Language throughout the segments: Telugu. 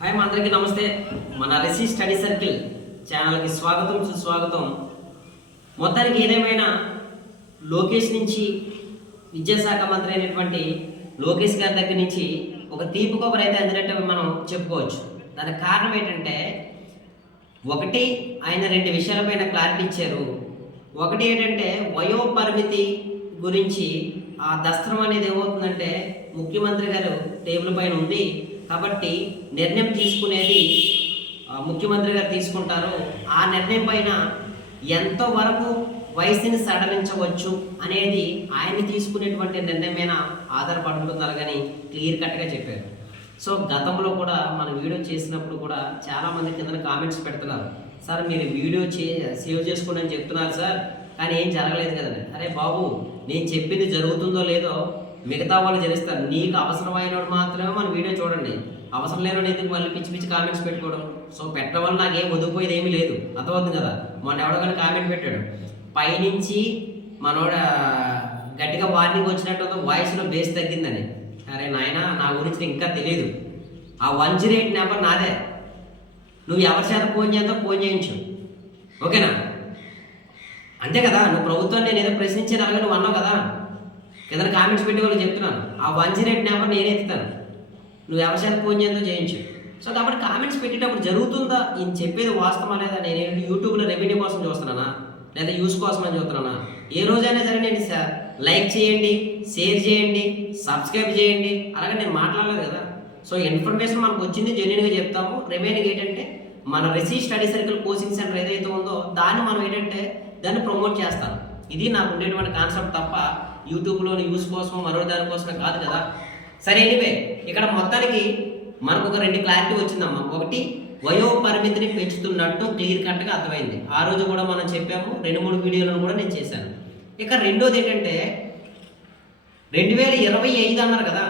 హాయ్ మా అందరికీ నమస్తే. మన రిషి స్టడీ సర్కిల్ ఛానల్కి స్వాగతం సుస్వాగతం. మొత్తానికి ఏదేమైనా లోకేష్ నుంచి విద్యాశాఖ మంత్రి అయినటువంటి లోకేష్ గారి దగ్గర నుంచి ఒక తీపి కొబ్బరి అయితే అందినట్టు మనం చెప్పుకోవచ్చు. దానికి కారణం ఏంటంటే ఒకటి, ఆయన రెండు విషయాలపైన క్లారిటీ ఇచ్చారు. ఒకటి ఏంటంటే వయో పరిమితి గురించి ఆ దస్త్రం అనేది ఏమవుతుందంటే ముఖ్యమంత్రి గారు టేబుల్ పైన ఉంది కాబట్టి నిర్ణయం తీసుకునేది ముఖ్యమంత్రి గారు తీసుకుంటారు. ఆ నిర్ణయం పైన ఎంతవరకు వయసుని సడలించవచ్చు అనేది ఆయన తీసుకునేటువంటి నిర్ణయమైన ఆధారపడి ఉంటుంది కానీ క్లియర్ కట్గా చెప్పారు. సో గతంలో కూడా మన వీడియో చేసినప్పుడు కూడా చాలామంది కింద కామెంట్స్ పెడుతున్నారు, సార్ మీరు వీడియో సేవ్ చేసుకోండి అని చెప్తున్నారు సార్, కానీ ఏం జరగలేదు కదండి. అరే బాబు, నేను చెప్పింది జరుగుతుందో లేదో మిగతా వాళ్ళు చేస్తారు. నీకు అవసరమైనడు మాత్రమే మన వీడియో చూడండి, అవసరం లేని ఎందుకు మళ్ళీ పిచ్చి పిచ్చి కామెంట్స్ పెట్టుకోవడం. సో పెట్టడం వల్ల నాకేం ఒదిగిపోయేది ఏమీ లేదు, అర్థమవుతుంది కదా. మొన్న ఎవడో కామెంట్ పెట్టాడు, పైనుంచి మనోడ గట్టిగా వార్నింగ్ వచ్చినట్టు వాయిస్లో బేస్ తగ్గిందని. అరే నాయన, నా గురించి ఇంకా తెలియదు. ఆ 108 నెంబర్ నాదే, నువ్వు ఎవరి చేత ఫోన్ చేద్దాం ఫోన్ చేయించు, ఓకేనా? అంతే కదా. నువ్వు ప్రభుత్వాన్ని నేను ఏదో ప్రశ్నించాను అలాగే నువ్వు అన్నావు కదా, కింద కామెంట్స్ పెట్టి వాళ్ళకి చెప్తున్నాను. ఆ 108 నెంబర్ నేనే ఎత్తుతాను, నువ్వు ఎవరి చేత ఫోన్ చేద్దాం చేయించు. సో కాబట్టి కామెంట్స్ పెట్టేటప్పుడు జరుగుతుందా, ఈయన చెప్పేది వాస్తవా లేదా, నేను యూట్యూబ్లో రెవెన్యూ కోసం చూస్తున్నానా లేదా యూస్ కోసం అని చూస్తున్నానా? ఏ రోజైనా సరే నేను లైక్ చేయండి, షేర్ చేయండి, సబ్స్క్రైబ్ చేయండి అలాగే నేను మాట్లాడలేదు కదా. సో ఇన్ఫర్మేషన్ మనకు వచ్చింది జెన్యున్గా చెప్తాము. రిమైనింగ్ ఏంటంటే మన Rishi study circle coaching centre ఏదైతే ఉందో దాన్ని మనం ఏంటంటే దాన్ని ప్రమోట్ చేస్తాం. ఇది నాకు ఉండేటువంటి కాన్సెప్ట్ తప్ప యూట్యూబ్లోని యూస్ కోసం మరో దానికోసమే కాదు కదా. సరే, ఎనివే ఇక్కడ మొత్తానికి మనకు ఒక రెండు క్లారిటీ వచ్చిందమ్మా. ఒకటి, వయో పరిమితిని పెంచుతున్నట్టు క్లియర్ కట్గా అర్థమైంది. ఆ రోజు కూడా మనం చెప్పాము, 2-3 వీడియోలను కూడా నేను చేశాను. ఇక రెండోది ఏంటంటే 2025 అన్నారు కదా,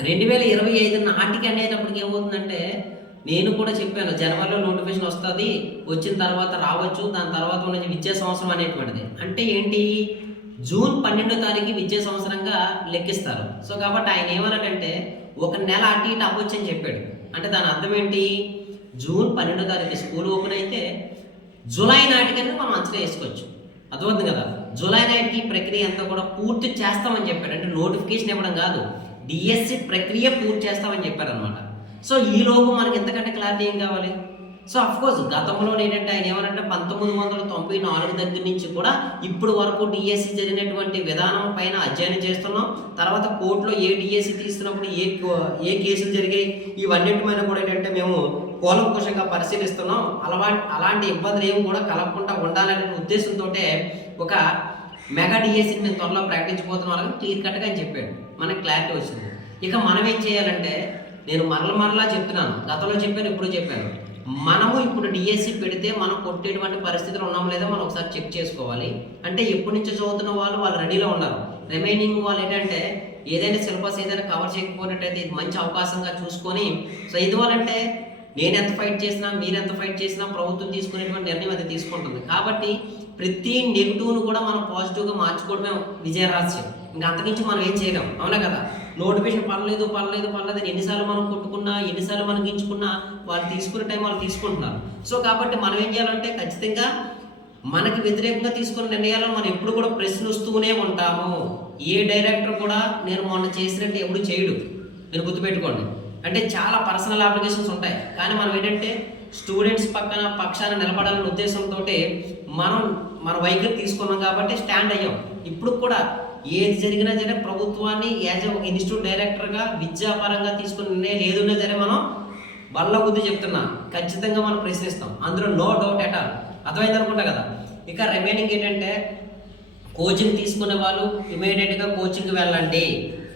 2025 నాటికి అనేటప్పటికి ఏమవుతుందంటే నేను కూడా చెప్పాను, జనవరిలో నోటిఫికేషన్ వస్తుంది, వచ్చిన తర్వాత రావచ్చు, దాని తర్వాత ఉన్న విద్యా సంవత్సరం అనేటువంటిది. అంటే ఏంటి, జూన్ 12వ తారీఖు విద్యా సంవత్సరంగా లెక్కిస్తారు. సో కాబట్టి ఆయన ఏమన్నాడంటే ఒక నెల అటు ఇటు అవ్వచ్చు అని చెప్పాడు. అంటే దాని అర్థం ఏంటి, జూన్ 12వ తారీఖు స్కూల్ ఓపెన్ అయితే జూలై నాటికన్నా మనం అంచనా వేసుకోవచ్చు, అర్థమవుతుంది కదా. జూలై నాటికి ప్రక్రియ అంతా కూడా పూర్తి చేస్తామని చెప్పాడు. అంటే నోటిఫికేషన్ ఇవ్వడం కాదు, డిఎస్సి ప్రక్రియ పూర్తి చేస్తామని చెప్పారు అనమాట. సో ఈ లోపు మనకి ఎంతకంటే క్లారిటీ ఏం కావాలి. సో అఫ్కోర్స్ గతంలో ఏంటంటే ఆయన ఏమనంటే 1994 దగ్గర నుంచి కూడా ఇప్పుడు వరకు డిఎస్సి జరిగినటువంటి విధానం పైన అధ్యయనం చేస్తున్నాం. తర్వాత కోర్టులో ఏ డిఎస్సి తీస్తున్నప్పుడు ఏ కేసులు జరిగాయి ఇవన్నిటిపైన కూడా ఏంటంటే మేము కూలంకుషంగా పరిశీలిస్తున్నాం. అలాంటి ఇబ్బందులు ఏమి కూడా కలగకుండా ఉండాలనే ఉద్దేశంతో ఒక మెగా డిఎస్సిని మేము త్వరలో ప్రకటించబోతున్నాం అని క్లియర్ కట్గా అని చెప్పాడు. మనకి క్లారిటీ వచ్చింది. ఇక మనం ఏం చేయాలంటే, నేను మరలా చెప్తున్నాను, గతంలో చెప్పాను, ఇప్పుడు చెప్పాను, మనము ఇప్పుడు డిఎస్సి పెడితే మనం కొట్టేటువంటి పరిస్థితులు ఉన్నాం లేదా మనం ఒకసారి చెక్ చేసుకోవాలి. అంటే ఎప్పటి నుంచి చదువుతున్న వాళ్ళు రెడీలో ఉన్నారు. రిమైనింగ్ వాళ్ళు ఏంటంటే ఏదైనా సిలబస్ ఏదైనా కవర్ చేయకపోయినట్టయితే ఇది మంచి అవకాశంగా చూసుకొని, సో ఎందువల్లంటే నేను ఎంత ఫైట్ చేసినా మీరు ఎంత ఫైట్ చేసినా ప్రభుత్వం తీసుకునేటువంటి నిర్ణయం అది తీసుకుంటుంది. కాబట్టి ప్రతి నెగిటివ్ను కూడా మనం పాజిటివ్గా మార్చుకోవడమే విజయ రహస్యం. ఇంకా అంతకించి మనం ఏం చేయలేం, అవునా కదా. నోటిఫికేషన్ పర్లేదు అని ఎన్నిసార్లు మనం కొట్టుకున్నా, ఎన్నిసార్లు మనం గించుకున్నా వాళ్ళు తీసుకునే టైం వాళ్ళు తీసుకుంటున్నారు. సో కాబట్టి మనం ఏం చేయాలంటే ఖచ్చితంగా మనకి వ్యతిరేకంగా తీసుకున్న నిర్ణయాలను మనం ఎప్పుడు కూడా ప్రశ్నిస్తూనే ఉంటాము. ఏ డైరెక్టర్ కూడా నేను మొన్న చేసినట్టు ఎప్పుడు చేయడు, నేను గుర్తుపెట్టుకోండి. అంటే చాలా పర్సనల్ అప్లికేషన్స్ ఉంటాయి, కానీ మనం ఏంటంటే స్టూడెంట్స్ పక్షాన నిలబడాలనే ఉద్దేశంతో మనం మన వైఖరి తీసుకున్నాం కాబట్టి స్టాండ్ అయ్యాం. ఇప్పుడు కూడా ఏది జరిగినా సరే ప్రభుత్వాన్ని యాజ్ ఒక ఇన్స్టిట్యూట్ డైరెక్టర్గా విద్యాపరంగా తీసుకున్న నిర్ణయం ఏదున్నా సరే మనం బల్ల బుద్ధి చెప్తున్నా ఖచ్చితంగా మనం ప్రశ్నిస్తాం, అందులో నో డౌట్ ఎట్ ఆల్. అర్థమైంది అనుకుంటా కదా. ఇక రిమైనింగ్ ఏంటంటే కోచింగ్ తీసుకునే వాళ్ళు ఇమీడియట్గా కోచింగ్కి వెళ్ళండి.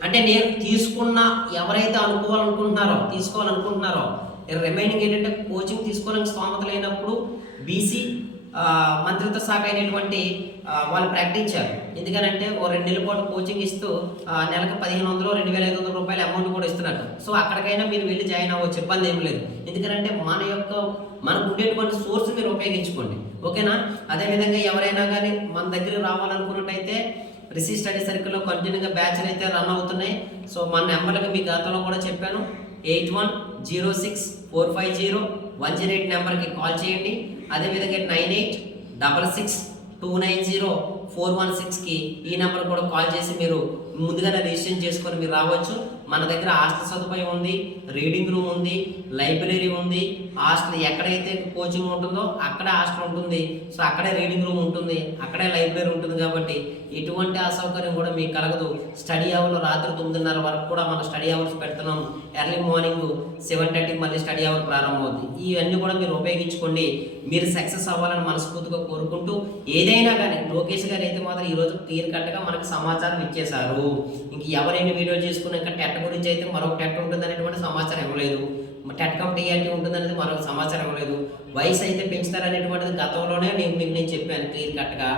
అంటే నేను తీసుకున్న ఎవరైతే తీసుకోవాలనుకుంటున్నారో రిమైనింగ్ ఏంటంటే కోచింగ్ తీసుకోవడానికి స్తోమత లేనప్పుడు బీసీ మంత్రిత్వ శాఖ అయినటువంటి వాళ్ళు ప్రకటించారు. ఎందుకనంటే ఓ 2 నెలల పాటు కోచింగ్ ఇస్తూ నెలకు 1500 2500 రూపాయల అమౌంట్ కూడా ఇస్తున్నట్టు. సో అక్కడికైనా మీరు వెళ్ళి జాయిన్ అవ్వచ్చు, ఇబ్బంది ఏం లేదు. ఎందుకంటే మనకు ఉండేటువంటి సోర్స్ మీరు ఉపయోగించుకోండి, ఓకేనా. అదేవిధంగా ఎవరైనా కానీ మన దగ్గర రావాలనుకున్నట్టయితే రిషి స్టడీ సర్కిల్లో కంటిన్యూగా బ్యాచ్లు అయితే రన్ అవుతున్నాయి. సో మన నెంబర్కి మీ గతంలో కూడా చెప్పాను, 8106450108 నెంబర్కి కాల్ చేయండి. అదేవిధంగా 9866290416కి ఈ నెంబర్ కూడా కాల్ చేసి మీరు ముందుగానే రిజిస్ట్రేషన్ చేసుకొని మీరు రావచ్చు. మన దగ్గర హాస్టల్ సదుపాయం ఉంది, రీడింగ్ రూమ్ ఉంది, లైబ్రరీ ఉంది. హాస్టల్ ఎక్కడైతే కోచింగ్ ఉంటుందో అక్కడే హాస్టల్ ఉంటుంది. సో అక్కడే రీడింగ్ రూమ్ ఉంటుంది, అక్కడే లైబ్రరీ ఉంటుంది. కాబట్టి ఎటువంటి అసౌకర్యం కూడా మీకు కలగదు. స్టడీ అవర్లో రాత్రి 9:30 వరకు కూడా మనం స్టడీ అవర్స్ పెడుతున్నాం. ఎర్లీ మార్నింగ్ 7:30కి మళ్ళీ స్టడీ అవర్ ప్రారంభమవుతుంది. ఇవన్నీ కూడా మీరు ఉపయోగించుకోండి. మీరు సక్సెస్ అవ్వాలని మనస్ఫూర్తిగా కోరుకుంటూ, ఏదైనా కానీ లోకేష్ గారు అయితే మాత్రం ఈరోజు క్లియర్ కట్గా మనకు సమాచారం ఇచ్చేశారు. ఇంక ఎవరైనా వీడియో చేసుకుని ఇంకా టెట్ గురించి అయితే మరొక టెట్ ఉంటుంది అనేటువంటి సమాచారం ఇవ్వలేదు. టెట్ కమ్ టీఆర్టీ ఉంటుంది అనేది మరొక సమాచారం ఇవ్వలేదు. వయసు అయితే పెంచుతారనేటువంటిది గతంలోనే నేను చెప్పాను క్లియర్ కట్గా.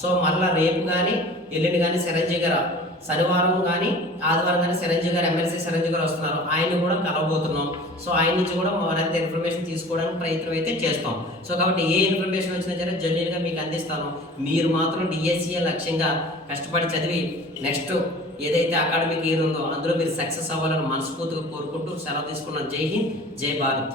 సో మరలా రేపు కానీ ఎల్లుండి కానీ చిరంజీవి గారు, శనివారం కానీ ఆదివారం కానీ చిరంజీవి గారు, ఎమ్మెల్సీ చిరంజీవి గారు వస్తున్నారు. ఆయన్ని కూడా కలవబోతున్నాం. సో ఆయన నుంచి కూడా మరింత ఇన్ఫర్మేషన్ తీసుకోవడానికి ప్రయత్నం అయితే చేస్తాం. సో కాబట్టి ఏ ఇన్ఫర్మేషన్ వచ్చినా సరే జెన్యూన్గా మీకు అందిస్తాను. మీరు మాత్రం డిఎస్సీఏ లక్ష్యంగా కష్టపడి చదివి నెక్స్ట్ ఏదైతే అకాడమిక్ ఇయర్ ఉందో అందులో మీరు సక్సెస్ అవ్వాలని మనస్ఫూర్తిగా కోరుకుంటూ సెలవు తీసుకున్నాను. జై హింద్, జై భారత్.